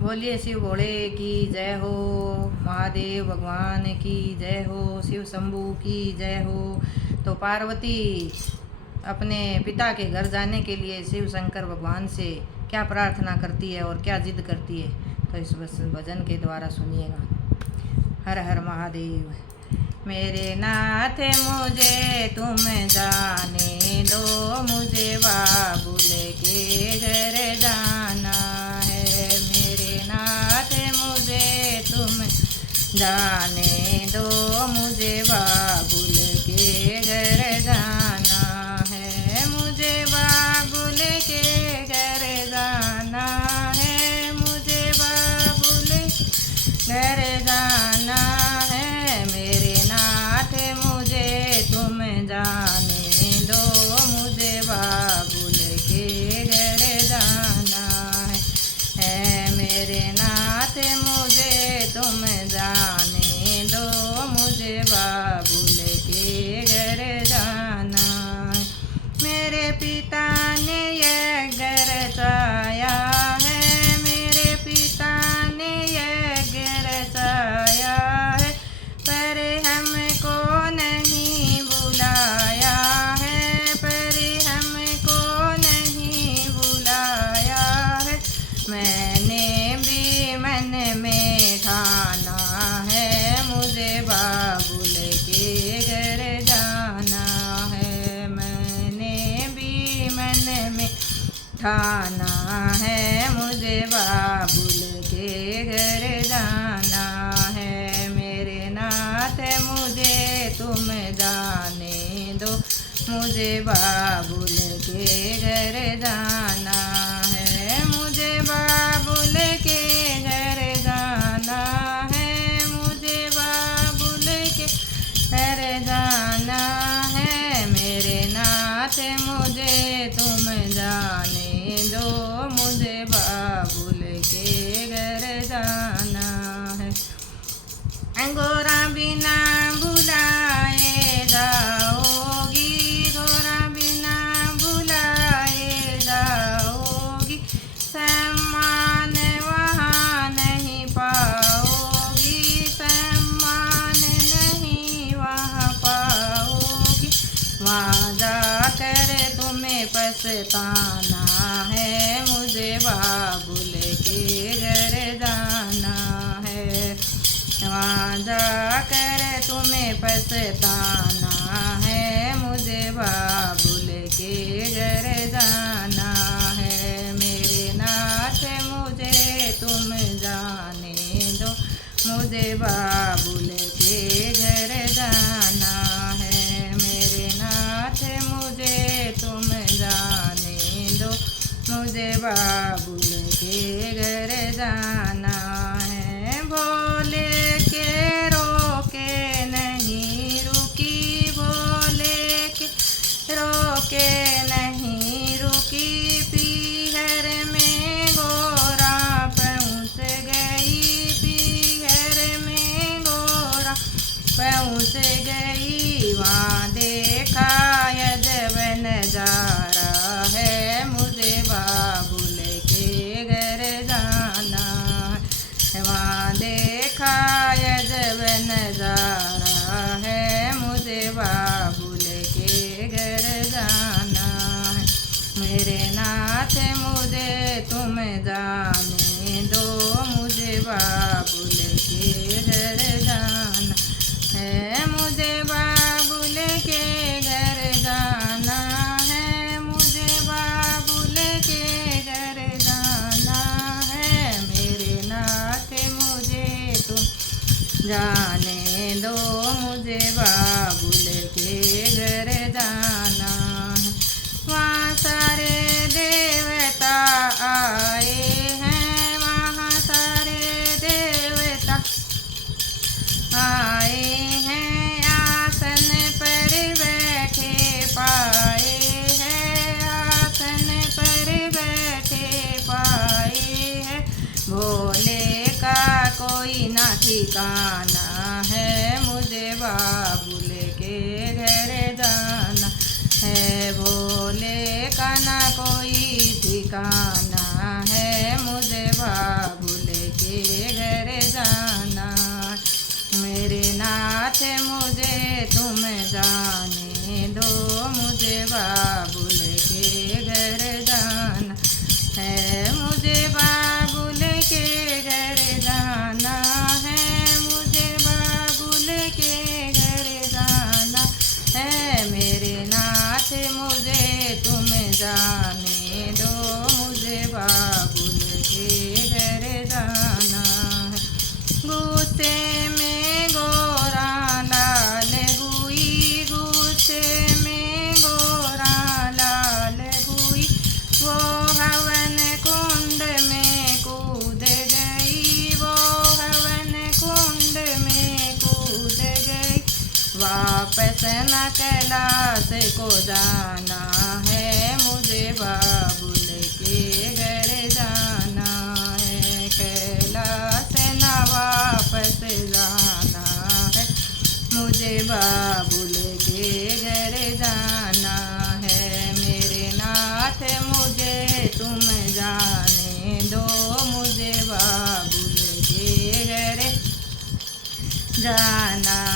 बोलिए शिव भोले की जय हो। महादेव भगवान की जय हो। शिव शंभू की जय हो। तो पार्वती अपने पिता के घर जाने के लिए शिव शंकर भगवान से क्या प्रार्थना करती है और क्या जिद करती है, तो इस भजन के द्वारा सुनिएगा। हर हर महादेव। मेरे नाथ मुझे तुम जाने दो, मुझे बाबुल के घर जाना है। मेरे नाथ मुझे तुम जाने दो, मुझे बाबुल के घर जाना है। मुझे बाबुल के घर जाना है। मुझे बाबुल घर जाना है। मेरे नाथ मुझे तुम जाने दो, मुझे बाबुल के घर जाना है। मेरे नाथ मुझे तुम जाने दो, मुझे बाबुल के घर जाना है। मेरे पिता ने यह घर चाया है। मेरे पिता ने यह घर चाया है, पर हमको नहीं बुलाया है। पर हमको नहीं बुलाया है। मैंने भी मन में ठाना है, मुझे बाबुल के घर जाना है। मैंने भी मन में ठाना है, मुझे बाबुल के घर जाना है। मेरे नाथ मुझे तुम जाने दो, मुझे बाबुल के घर जाना है। मुझे बाबुल के घर जाना है। मुझे बाबुल के घर जाना है। मेरे नाथ मुझे तुम जाने दो, मुझे बाबुल के घर जाना है। गोरा बिना बुलाए जाओगी, गोरा बिना बुलाए जाओगी, सम्मान वहाँ नहीं पाओगी, सम्मान नहीं वहाँ पाओगी। वहाँ जाकर तुम्हें पछताना है, मुझे बाबुल के घर जाना है। वहाँ जाकर तुम्हें पछताना है, मुझे बाबुल के घर जाना है। मेरे नाथ मुझे तुम जाने दो, मुझे बाबुल के घर जाना है। मेरे नाथ मुझे तुम जाने दो, मुझे बाबुल के घर जाना है। भोले के रोके नहीं रुकी, भोले के रोके नहीं रुकी, पीहर में गोरा पहुँच गई, पीहर में गोरा पहुँच गई। वहाँ देखा अजब नजारा है, मुझे बाबुल के घर जाना है। वहाँ देखा अजब नजारा है, मुझे बाबुल के घर जाना है। मेरे नाथ मुझे तुम जाने दो, मुझे बाबुल के घर जाना है। मुझे बाबुल के घर जाना है। मुझे बाबुल के घर जाना है। मेरे नाथ मुझे तुम जाने दो, मुझे बाबुल के घर जाना है। वहाँ सारे देवता आए हैं, वहाँ सारे देवता आए हैं, आसन पर बैठे पाए हैं, आसन पर बैठे पाए हैं। भोले का कोई ना ठिकाना है, मुझे बाबुल के घर जाना है। भोले का ना कोई ठिकाना है, मुझे बाबुल न कैलाश को जाना है, मुझे बाबुल के घर जाना है। कैलाश न वापस जाना है, मुझे बाबुल के घर जाना है। मेरे नाथ मुझे तुम जाने दो, मुझे बाबुल के घर जाना